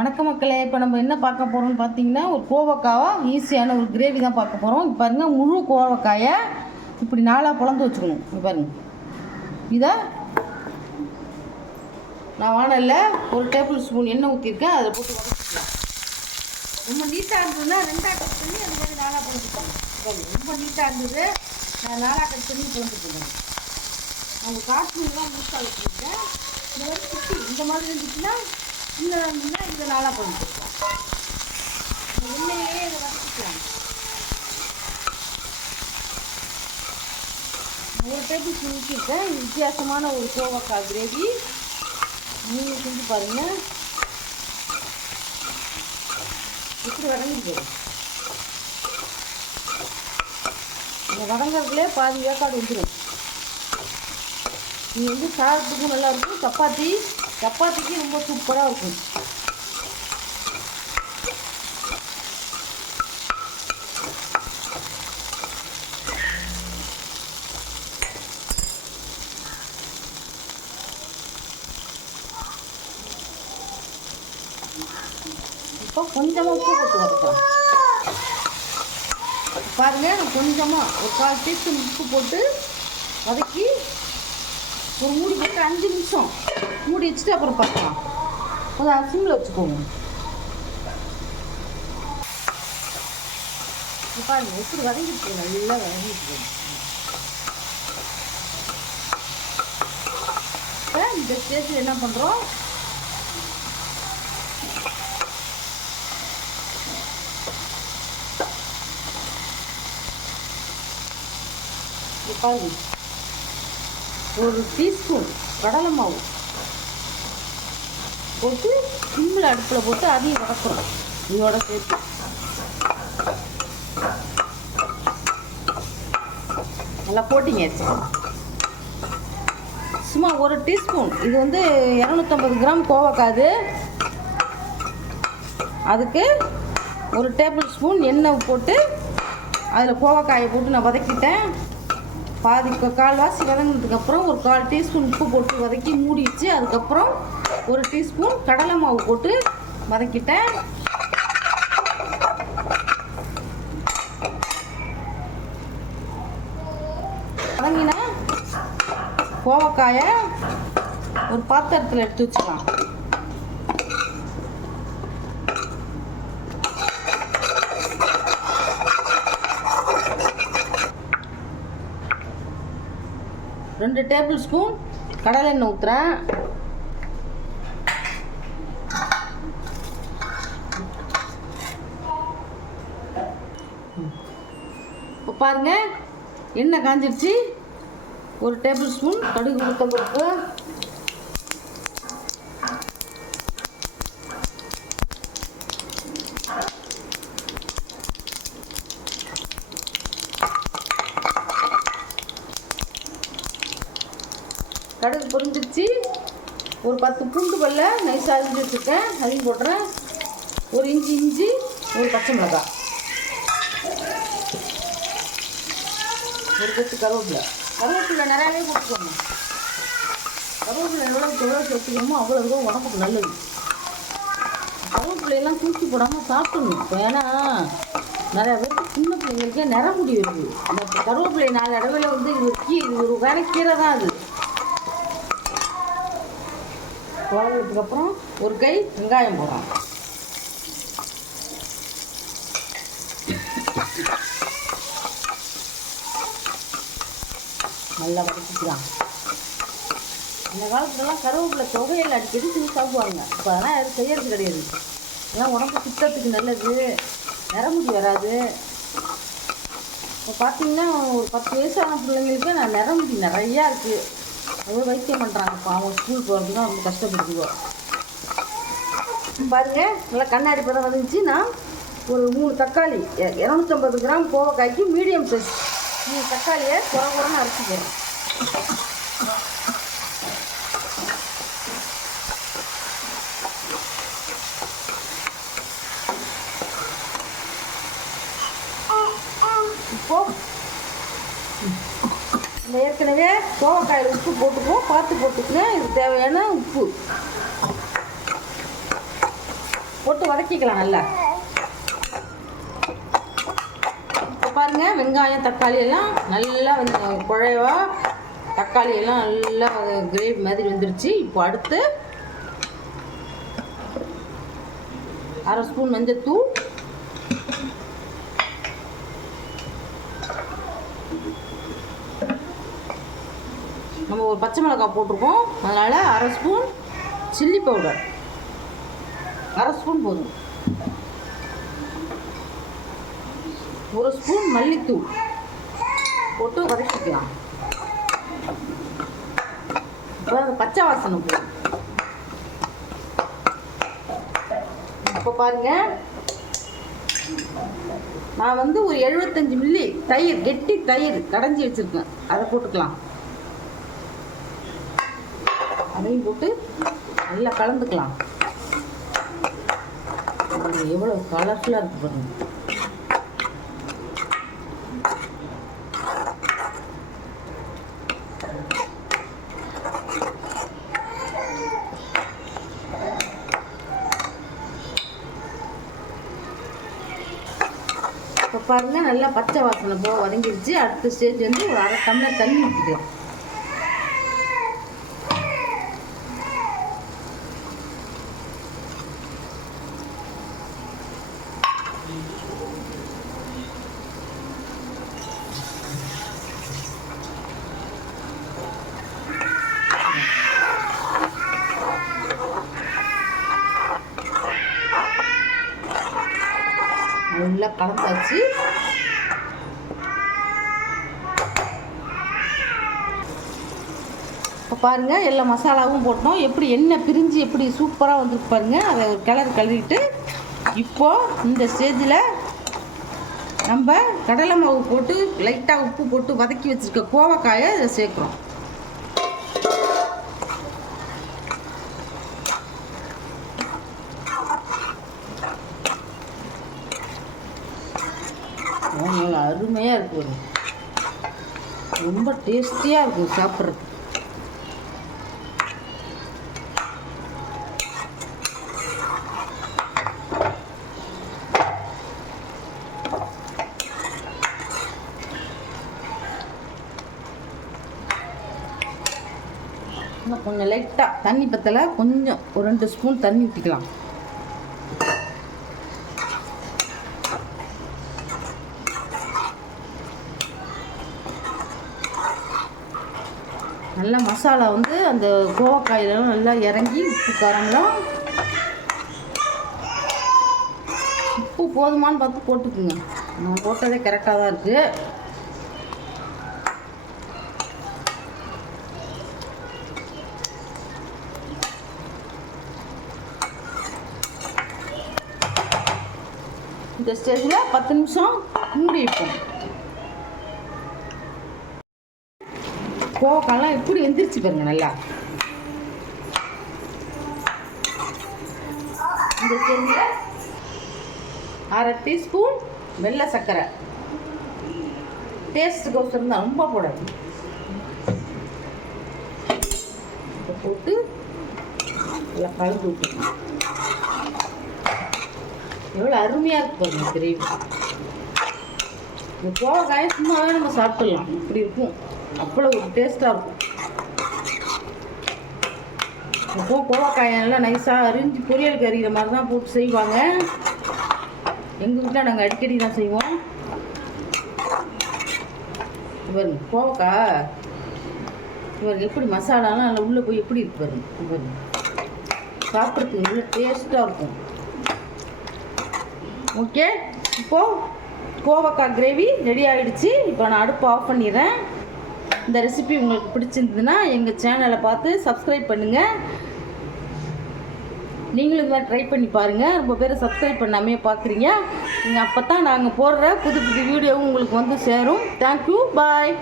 வணக்க மக்களே, இப்போ நம்ம என்ன பார்க்க போகிறோம்னு பார்த்தீங்கன்னா, ஒரு கோவக்காவை ஈஸியான ஒரு கிரேவி தான் பார்க்க போகிறோம். இப்போ பாருங்கள், முழு கோவக்காயை இப்படி நாளாக பிளந்து வச்சுக்கணும். இப்போ பாருங்கள், இதை நான் வானலில் ஒரு டேபிள் ஸ்பூன் எண்ணெய் ஊற்றிருக்கேன். அதில் போட்டு வதக்கிக்கலாம். ரொம்ப நீட்டாக இருந்ததுன்னா 2ஆக கட் பண்ணி அந்த மாதிரி நாளாக பிளந்துக்கலாம். ரொம்ப நீட்டாக இருந்தது, நான் நாளாக கட் பண்ணி பிளந்துட்டுருக்கேன். அவங்க காஷ்மீர்லாம் முழுசாக வச்சுருக்கேன். இந்த மாதிரி குட்டி இந்த மாதிரி இருந்துச்சுன்னா இதை நாளாக பண்ணிட்டுருக்கோம். எண்ணெயிலே இதை வதக்கிக்கலாம். ஒரு டேபிள் ஸ்பூன் ஊற்றிருக்கேன். வித்தியாசமான ஒரு கோவக்காய் கிரேவி நீங்கள் செஞ்சு பாருங்கள். எப்படி வதங்கிட்டு இந்த வதங்கிறதுலே பாதி வேக்காடு வந்துடும். இது சாதத்துக்கும் நல்லாயிருக்கும், சப்பாத்திக்கு ரொம்ப சூப்பராக இருக்கும். இப்போ கொஞ்சமாக உப்பு போட்டு வதக்கலாம். பாருங்கள், கொஞ்சமாக ஒரு 1/4 டீஸ்பூன் உப்பு போட்டு வதக்கி ஒரு மூடி போட்டு 5 நிமிஷம் மூடி வச்சுட்டு அப்புறம் பார்க்கலாம். கொஞ்சம் சிம்மில் வச்சுக்கோங்க. பாருங்கள் எப்படி வதங்கிட்டு, நல்லா வதங்கிட்டு. இப்போ இந்த ஸ்டேஜில் என்ன பண்ணுறோம், பாருங்க, ஒரு டீஸ்பூன் கடலை மாவு போட்டு சிம்மில் அடுப்பில் போட்டு அதையும் வதக்குறோம். இதோட சேர்த்து நல்லா போட்டிங்க. சும்மா ஒரு டீஸ்பூன், இது வந்து 250 கிராம் கோவக்காது. அதுக்கு ஒரு டேபிள் ஸ்பூன் எண்ணெய் போட்டு அதில் கோவக்காயை போட்டு நான் வதக்கிட்டேன். பாதி கால்வாசி வதங்கினதுக்கப்புறம் ஒரு 1/4 டீஸ்பூன் உப்பு போட்டு வதக்கி மூடி வச்சு அதுக்கப்புறம் ஒரு டீஸ்பூன் கடலை மாவு போட்டு வதக்கிட்டேன். வதங்கின கோவக்காயை ஒரு பாத்திரத்தில் எடுத்து வச்சுக்கலாம். ரெண்டு டேபிள் ஸ்பூன் கடலை எண்ணெய் ஊற்றுறேன். இப்போ பாருங்கள், எண்ணெய் காஞ்சிருச்சு. ஒரு டேபிள் ஸ்பூன் கடுகு உளுத்தம்பருப்பு, கடுகு பொரிஞ்சிருச்சு. ஒரு 10 பூண்டு பல்ல நைஸாக அரிஞ்சு வச்சுருக்கேன், அதையும் போட்டுறேன். ஒரு இஞ்சி, ஒரு பச்சை மிளகாய், ஒரு கொத்து கருவேப்பிலை நிறையாவே போட்டுக்கோங்க. கருவேப்பிலை எவ்வளோ சேர்த்துக்கணுமோ அவ்வளோ உடம்புக்கு நல்லது. கருவேப்பிலையெல்லாம் தூக்கி போடாமல் சாப்பிடணும். இப்போ ஏன்னா நிறையா பேருக்கு சின்ன பிள்ளைங்களுக்கே நிறமுடி வருது. அந்த கருவேப்பிலை 4 இடத்துல வந்து இது ஒரு வேலை கீரை தான். அது வதங்கினதுக்கப்புறம் ஒரு கை வெங்காயம் போடுறோம். நல்லா வதக்கிக்கலாம். அந்த காலத்துலலாம் கருவேப்பிலை தொகையில் அடிக்கடி செஞ்சு சாப்பிடுவாங்க. இப்போ அதெல்லாம் யாரும் செய்யறது கிடையாது. இதெல்லாம் உடம்பு சுத்தத்துக்கு நல்லது, நிறமுடி வராது. இப்போ பார்த்தீங்கன்னா ஒரு 10 வயசான பிள்ளைங்களுக்கு நான் நிறமுடி நிறையா இருக்குது. அது வைத்தியம் பண்ணுறாங்க. இப்போ அவங்க ஸ்கூல் போகிறதுக்கு தான் ரொம்ப கஷ்டப்படுத்துவோம். பாருங்கள், நல்லா கண்ணாடி பதம் வந்துச்சு. நான் ஒரு 3 தக்காளி, 250 கிராம் கோவக்காய்க்கு மீடியம் சைஸ் 3 தக்காளியை குறன்னு அரைச்சிக்கிறேன். இப்போது இந்த ஏற்கனவே கோவக்காயில் உப்பு போட்டுக்குவோம், பார்த்து போட்டுக்குங்க. இது தேவையான உப்பு. போட்டு வதக்கிக்கலாம் நல்லா. இப்போ பாருங்கள், வெங்காயம் தக்காளி எல்லாம் நல்லா குழைவா தக்காளி எல்லாம் நல்லா கிரேவி மாதிரி வந்துருச்சு. இப்போ அடுத்து 1/2 ஸ்பூன் மஞ்சத்தூள், நம்ம ஒரு பச்சை மிளகாய் போட்டிருக்கோம், அதனால் 1/2 ஸ்பூன் சில்லி பவுடர், 1/2 ஸ்பூன் போதும். 1 ஸ்பூன் மல்லித்தூள் போட்டு வதக்கிக்கலாம். இப்போ பச்சை வாசனை போதும். இப்போ பாருங்கள், நான் ஒரு 75 மில்லி தயிர், கெட்டி தயிர் கடைஞ்சி வச்சுருக்கேன், அதை போட்டுக்கலாம். அதையும் போட்டு நல்லா கலந்துக்கலாம். எவ்வளோ கலர்ஃபுல்லாக இருக்குது பாருங்கள். இப்போ பாருங்கள், நல்லா பச்சை வாசனை போக வதங்கிடுச்சு. அடுத்த ஸ்டேஜ் ஒரு 1/2 டம்ளர் தண்ணி ஊற்றிக்கலாம். நல்லா கலந்தாச்சு. இப்போ பாருங்கள், எல்லா மசாலாவும் போட்டோம். எப்படி எண்ணெய் பிரிஞ்சு எப்படி சூப்பராக வந்துருக்கு பாருங்கள். அதை ஒரு கிளறிட்டு இப்போது இந்த ஸ்டேஜில் நம்ம கடலை மாவு போட்டு லைட்டாக உப்பு போட்டு வதக்கி வச்சுருக்க கோவக்காயை இதை சேர்க்குறோம். அருமையாக இருக்கும், ரொம்ப டேஸ்டியாக இருக்கும் சாப்பிட்றது. கொஞ்சம் லைட்டாக தண்ணி பத்தலை, கொஞ்சம் ஒரு 2 ஸ்பூன் தண்ணி ஊற்றிக்கலாம். நல்லா மசாலா அந்த கோவக்காயிலாம் நல்லா இறங்கி உப்பு காரம்லாம் உப்பு போதுமானு பார்த்து போட்டுக்குங்க. நான் போட்டதே கரெக்டாக தான் இருக்குது. இந்த ஸ்டேஜில் 10 நிமிஷம் மூடி வைப்போம். கோவக்காயெல்லாம் எப்படி வெந்துருச்சு பாருங்க நல்லா. இந்த ஸ்டேஜில் 1/2 டீஸ்பூன் வெள்ளை சர்க்கரை, டேஸ்ட்டுக்கு ஒசரம் தான், ரொம்ப போடாது. போட்டு நல்லா கலந்து விட்டுருக்கோம். எவ்வளோ அருமையாக இருக்கு பாருங்க கிரேவி. இந்த கோவக்காயை சும்மாவே நம்ம சாப்பிட்லாம், இப்படி இருக்கும், அவ்வளோ ஒரு டேஸ்ட்டாக இருக்கும். இப்போ கோவக்காயை நல்லா நைஸாக அரிஞ்சு பொரியலுக்கு அறிகிற மாதிரி தான் போட்டு செய்வாங்க. எங்கள் வீட்டில் நாங்கள் அடிக்கடி தான் செய்வோம். பாருங்க கோவக்காய் பாருங்க எப்படி மசாலாலாம் நல்லா உள்ளே போய் எப்படி இருக்கு பாருங்க. பாருங்க சாப்பிட்றதுக்கு நல்லா டேஸ்ட்டாக இருக்கும். ஓகே, இப்போது கோவக்காய் கிரேவி ரெடி ஆகிடுச்சு. இப்போ நான் அடுப்பு ஆஃப் பண்ணிடுறேன். இந்த ரெசிபி உங்களுக்கு பிடிச்சிருந்ததுன்னா எங்கள் சேனலை பார்த்து சப்ஸ்கிரைப் பண்ணுங்கள். நீங்களும் இந்த மாதிரி ட்ரை பண்ணி பாருங்கள். ரொம்ப பேர் சப்ஸ்கிரைப் பண்ணாமே பார்க்குறீங்க. நீங்கள் அப்போ தான் நாங்கள் போடுற புது புது வீடியோவும் உங்களுக்கு சேரும். தேங்க்யூ, பாய்.